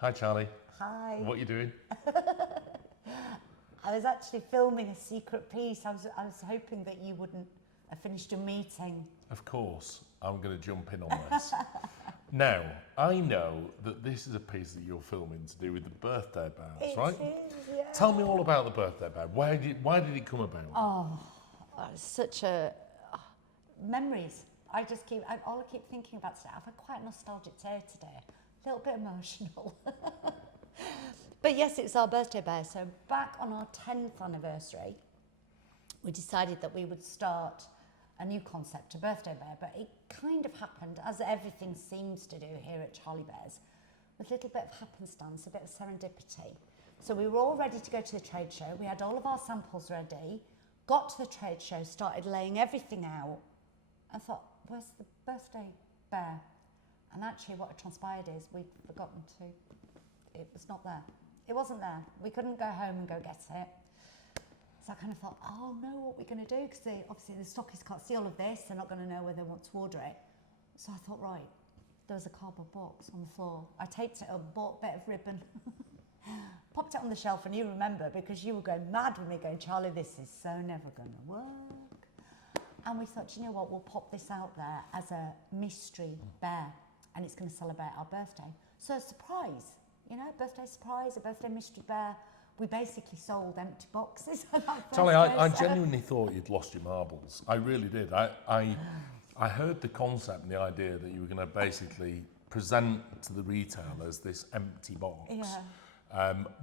Hi, Charlie. Hi. What are you doing? I was actually filming a secret piece. I was hoping that you wouldn't have finished your meeting. Of course, I'm going to jump in on this. Now, I know that this is a piece that you're filming to do with the birthday bears, right? It is, yeah. Tell me all about the birthday bear. Why did it come about? It's such a memories. All I keep thinking about today. I've had quite a nostalgic day today. A little bit emotional. But yes, it's our birthday bear. So back on our 10th anniversary, we decided that we would start a new concept, a birthday bear, but it kind of happened, as everything seems to do here at Charlie Bears, with a little bit of happenstance, a bit of serendipity. So we were all ready to go to the trade show. We had all of our samples ready, got to the trade show, started laying everything out, and thought, where's the birthday bear? And actually what had transpired is we'd forgotten to, it was not there. It wasn't there. We couldn't go home and go get it. So I kind of thought, oh no, what are we going to do? Because obviously the stockists can't see all of this. They're not going to know where they want to order it. So I thought, right, there was a cardboard box on the floor. I taped it up, bought a bit of ribbon, popped it on the shelf, and you remember because you were going mad with me going, Charlie, this is so never going to work. And we thought, you know what, we'll pop this out there as a mystery bear and it's going to celebrate our birthday. So a surprise, you know, birthday surprise, a birthday mystery bear. We basically sold empty boxes. Charlie, I genuinely thought you'd lost your marbles. I really did. I heard the concept and the idea that you were going to basically present to the retailers this empty box,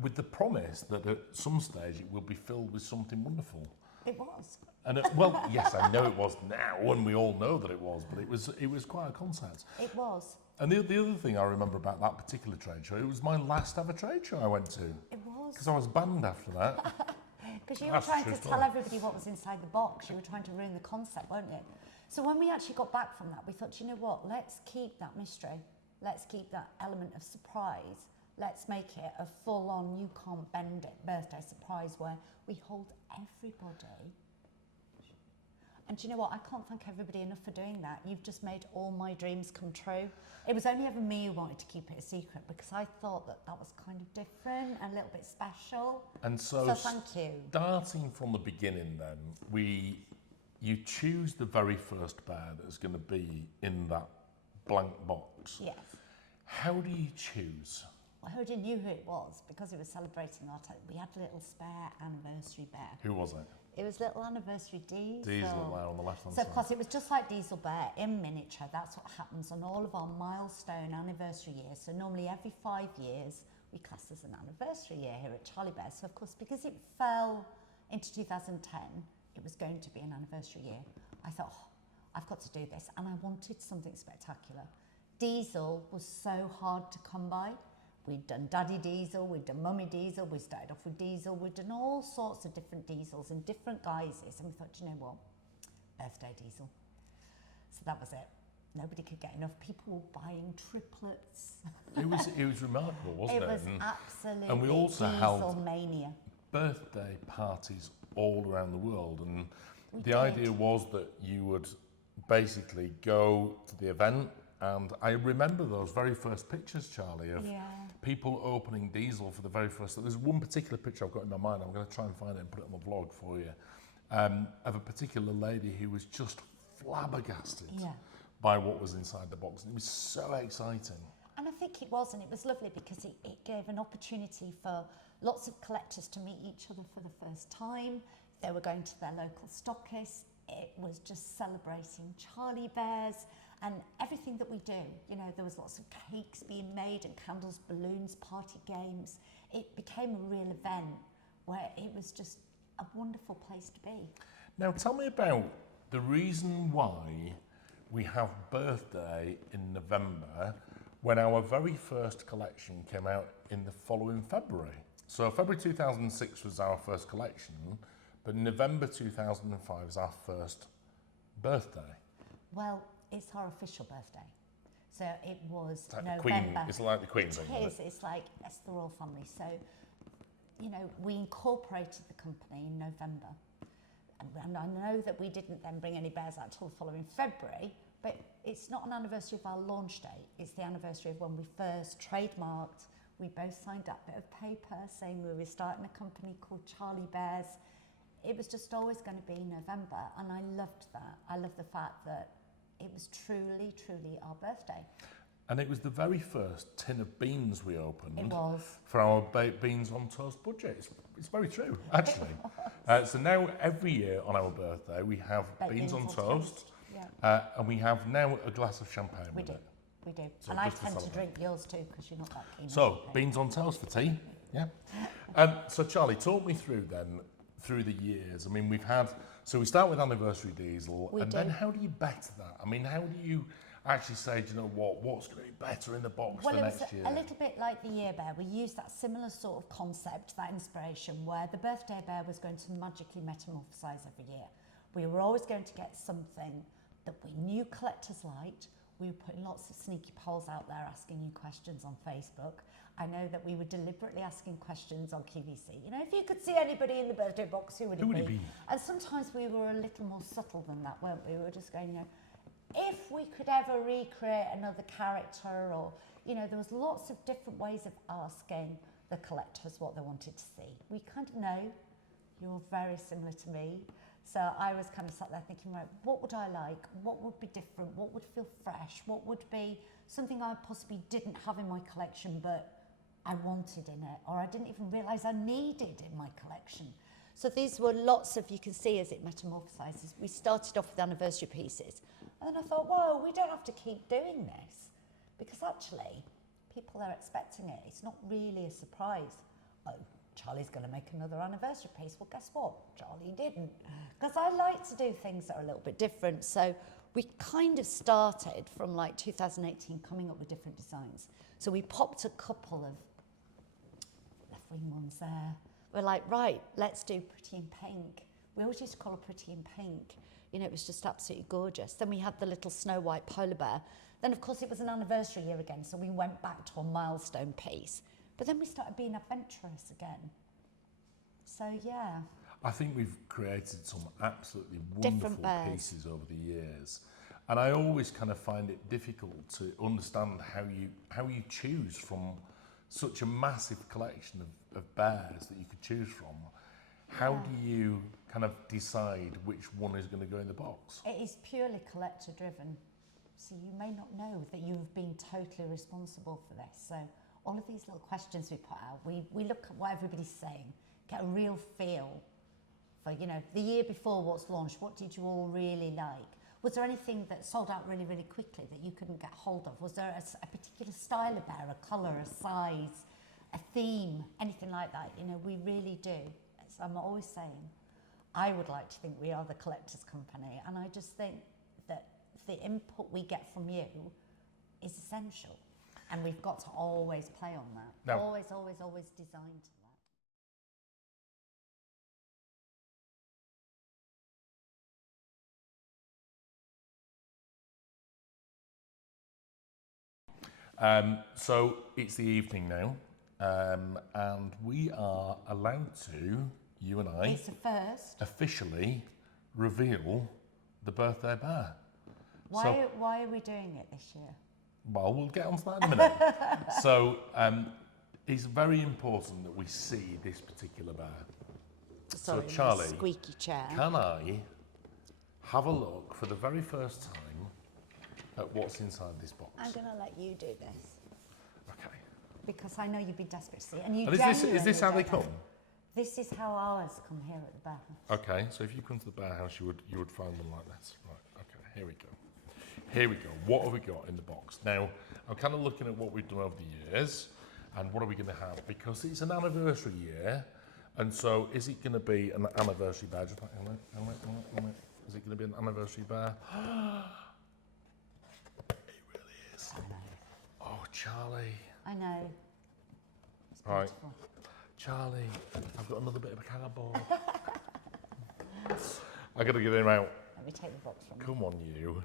with the promise that at some stage it will be filled with something wonderful. It was. And well, yes, I know it was now, and we all know that it was, but it was quite a concept. It was. And the other thing I remember about that particular trade show, it was my last ever trade show I went to. It was. Because I was banned after that. Because you were trying to tell everybody what was inside the box. You were trying to ruin the concept, weren't you? So when we actually got back from that, we thought, you know what, let's keep that mystery. Let's keep that element of surprise. Let's make it a full-on, you can't bend it birthday surprise where we hold everybody. And do you know what? I can't thank everybody enough for doing that. You've just made all my dreams come true. It was only ever me who wanted to keep it a secret because I thought that that was kind of different and a little bit special. And so thank you. Starting from the beginning then, you choose the very first bear that's going to be in that blank box. Yes. How do you choose? Well, I already knew who it was because it was celebrating our time. We had a little spare anniversary bear. Who was it? It was little anniversary Diesel. Diesel there on the left hand side. side. Of course it was just like Diesel Bear in miniature. That's what happens on all of our milestone anniversary years. So normally every 5 years we class as an anniversary year here at Charlie Bear. So of course because it fell into 2010, it was going to be an anniversary year. I thought, oh, I've got to do this, and I wanted something spectacular. Diesel was so hard to come by. We'd done Daddy Diesel, we'd done Mummy Diesel, we started off with Diesel, we'd done all sorts of different Diesels in different guises, and we thought, you know what, birthday Diesel. So that was it. Nobody could get enough. People were buying triplets. It was remarkable, wasn't it? It was absolutely and we also Diesel held mania. Birthday parties all around the world, and the idea was that you would basically go to the event. And I remember those very first pictures, Charlie, of people opening Diesel for the very first. There's one particular picture I've got in my mind. I'm going to try and find it and put it on the vlog for you, of a particular lady who was just flabbergasted by what was inside the box. And it was so exciting. And I think it was, and it was lovely because it gave an opportunity for lots of collectors to meet each other for the first time. They were going to their local stockists. It was just celebrating Charlie Bears. And everything that we do, you know, there was lots of cakes being made and candles, balloons, party games. It became a real event where it was just a wonderful place to be. Now tell me about the reason why we have birthday in November when our very first collection came out in the following February. So February 2006 was our first collection, but November 2005 is our first birthday. Well, it's our official birthday. So it was like November. It's like the Queen thing. It is. It's like it's the royal family. So, you know, we incorporated the company in November. And I know that we didn't then bring any bears out till the following February, but it's not an anniversary of our launch date. It's the anniversary of when we first trademarked, We both signed that bit of paper saying we were starting a company called Charlie Bears. It was just always going to be November, and I loved that. I love the fact that it was truly, truly our birthday. And it was the very first tin of beans we opened. It was. For our baked beans on toast budget. It's very true, actually. So now every year on our birthday we have Baked beans on toast, Yeah, and we have now a glass of champagne we with do. it. We do. So And I just to tend to celebrate. drink yours too because you're not that keen. on So champagne. beans on toast for tea, yeah. So Charlie, talk me through then, through the years. I mean, so we start with anniversary diesel, We and then do. how do you better that? I mean, how do you actually say, do you know what's going to be better in the box Well, for it was next year? a little bit like the year bear. We used that similar sort of concept, that inspiration, where the birthday bear was going to magically metamorphosize every year. We were always going to get something that we knew collectors liked. We were putting lots of sneaky polls out there asking you questions on Facebook. I know that we were deliberately asking questions on QVC. You know, if you could see anybody in the birthday box, who would it be? And sometimes we were a little more subtle than that, weren't we? We were just going, you know, if we could ever recreate another character, or, you know, there was lots of different ways of asking the collectors what they wanted to see. We kind of know you're very similar to me. So I was kind of sat there thinking, right, what would I like? What would be different? What would feel fresh? What would be something I possibly didn't have in my collection, but I wanted in it, or I didn't even realise I needed in my collection. So these were lots of, you can see as it metamorphosises. We started off with anniversary pieces. And then I thought, whoa, we don't have to keep doing this, because actually people are expecting it. It's not really a surprise. Oh, Charlie's going to make another anniversary piece. Well, guess what? Charlie didn't. Because I like to do things that are a little bit different. So we kind of started from like 2018 coming up with different designs. So we popped a couple of left-wing ones there. We're like, right, let's do Pretty in Pink. We always used to call her Pretty in Pink. You know, it was just absolutely gorgeous. Then we had the little Snow White polar bear. Then, of course, it was an anniversary year again, so we went back to a milestone piece. But then we started being adventurous again. So, yeah. I think we've created some absolutely Different wonderful bears. pieces over the years. And I always kind of find it difficult to understand how you choose from such a massive collection of bears that you could choose from. How do you kind of decide which one is going to go in the box? It is purely collector driven. So you may not know that you've been totally responsible for this. So all of these little questions we put out, we look at what everybody's saying, get a real feel for, you know, the year before what's launched, what did you all really like? Was there anything that sold out really, really quickly that you couldn't get hold of? Was there a particular style of bear, a colour, a size, a theme, anything like that? You know, we really do. So I'm always saying, I would like to think we are the collector's company, and I just think that the input we get from you is essential, and we've got to always play on that. Now, always, always, always designed to So it's the evening now, and we are allowed to, you and that. I, It's a first. officially reveal the birthday bear. Why are we doing it this year? Well, we'll get onto that in a minute. So it's very important that we see this particular bear. Sorry, my Charlie, squeaky chair. Can I have a look for the very first time at what's inside this box? I'm going to let you do this Okay. because I know you'd be desperate to see. And you And is this how they genuinely come? This is how ours come here at the bear house. Okay, so if you come to the bear house, you would find them like this. Right, okay, here we go. Here we go. What have we got in the box? Now, I'm kind of looking at what we've done over the years, and what are we going to have? Because it's an anniversary year, and so is it going to be an anniversary bear? Just like, is it going to be an anniversary bear? It really is. I know. Oh, Charlie. I know. It's Right. beautiful. Charlie, I've got another bit of a cardboard. I got to get him out. Let me take the box from you. Come on, you.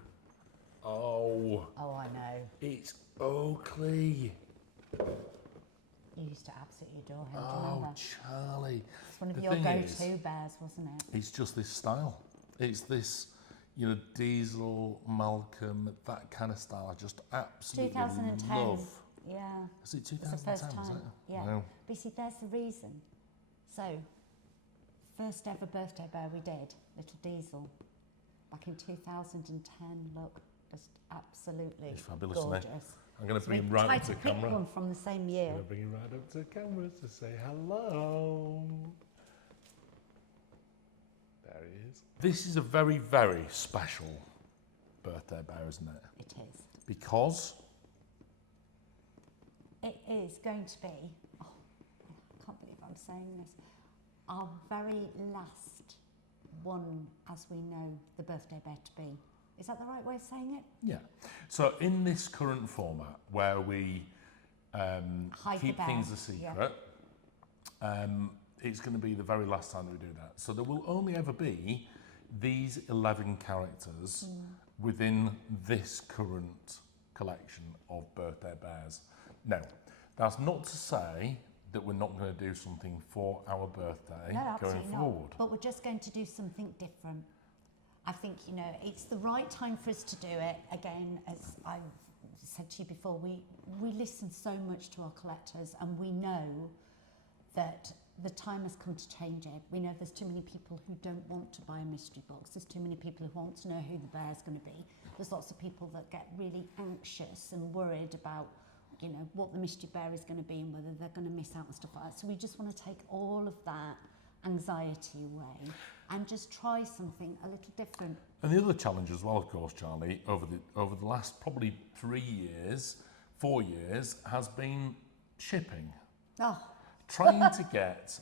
Oh, Oh, I know. it's Oakley. You used to absolutely adore him. Do you Oh, remember? Charlie. It's one of the your thing is, go-to bears, wasn't it? It's just this style. It's this, you know, Diesel, Malcolm, that kind of style. I just absolutely 2010. love. Yeah. Is it It's the 2010? first Was time. it? Yeah. Wow. But you see, there's the reason. So, first ever birthday bear we did, Little Diesel, back in 2010. Look, just absolutely He's fabulous, isn't he? gorgeous. I'm going to So bring we him right tried up to to the pick camera. one from the same year. I'm going to bring him right up to the camera to say hello. There he is. This is a very, very special birthday bear, isn't it? It is. Because It is going to be, oh, I can't believe I'm saying this, our very last one as we know the birthday bear to be. Is that the right way of saying it? yeah. So in this current format where we Hide the keep bear, things a secret, it's going to be the very last time that we do that. So there will only ever be these 11 characters within this current collection of birthday bears. Now, that's not to say that we're not going to do something for our birthday No, going absolutely forward. not. But we're just going to do something different. I think, you know, it's the right time for us to do it. Again, as I've said to you before, we listen so much to our collectors, and we know that the time has come to change it. We know there's too many people who don't want to buy a mystery box. There's too many people who want to know who the bear's going to be. There's lots of people that get really anxious and worried about, you know, what the mystery bear is going to be and whether they're going to miss out and stuff like that. So we just want to take all of that anxiety away and just try something a little different. And the other challenge as well, of course, Charlie, over the last probably 4 years, has been shipping. Oh, Trying to get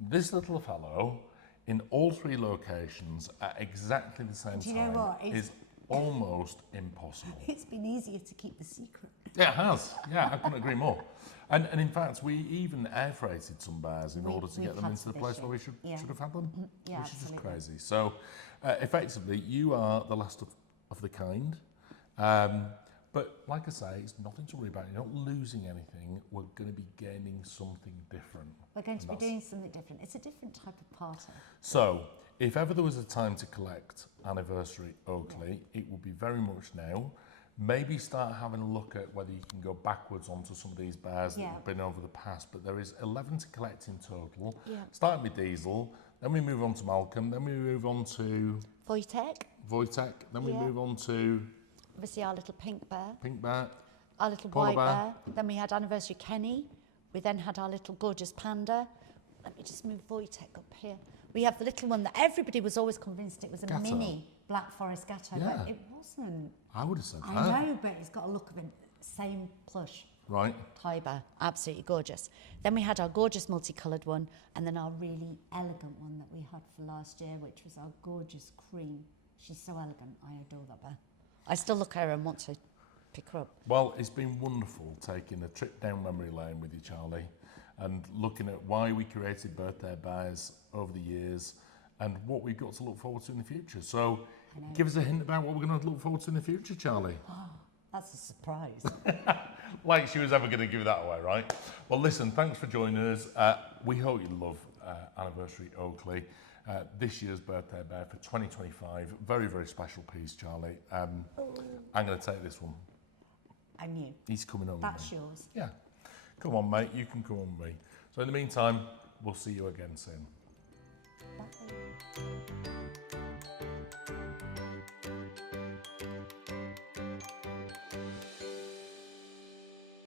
this little fellow in all 3 locations at exactly the same Do you know time what? is almost impossible. it's been easier to keep the secret. Yeah, it has. Yeah, I couldn't agree more. And in fact, we even air freighted some bears in order to we've get them had into the to place this where we year. should Yeah. have had them, Yeah, which is just absolutely. crazy. So, effectively, you are the last of the kind. But like I say, it's nothing to worry about. You're not losing anything. We're going to be gaining something different. We're going to be And doing something different. It's a different type of party. So, if ever there was a time to collect anniversary Oakley, it would be very much now. Maybe start having a look at whether you can go backwards onto some of these bears that Yeah. have been over the past. But there is 11 to collect in total. Yeah. Starting with Diesel, then we move on to Malcolm, then we move on to Wojtek, Wojtek, then we Yeah. move on to obviously our little pink bear, Pink Bear. our little Polar white bear. bear. Then we had anniversary Kenny. We then had our little gorgeous panda. Let me just move Wojtek up here. We have the little one that everybody was always convinced it was a Gatto. mini Black Forest Gatto, Yeah. but it wasn't. I would have said I that. know, but it's got a look of a same plush. Right. Tiber, absolutely gorgeous. Then we had our gorgeous multicoloured one, and then our really elegant one that we had for last year, which was our gorgeous cream. She's so elegant. I adore that bear. I still look at her and want to pick her up. Well, it's been wonderful taking a trip down memory lane with you, Charlie, and looking at why we created birthday bears over the years and what we've got to look forward to in the future. So, give us a hint about what we're going to look forward to in the future, Charlie. That's a surprise. Like she was ever going to give that away, right? Well, listen, thanks for joining us. We hope you love Anniversary Oakley. This year's birthday bear for 2025. Very, very special piece, Charlie. I'm going to take this one. And you. He's coming on. That's with me. yours. Yeah. Come on, mate. You can come on with me. So in the meantime, we'll see you again soon. Bye.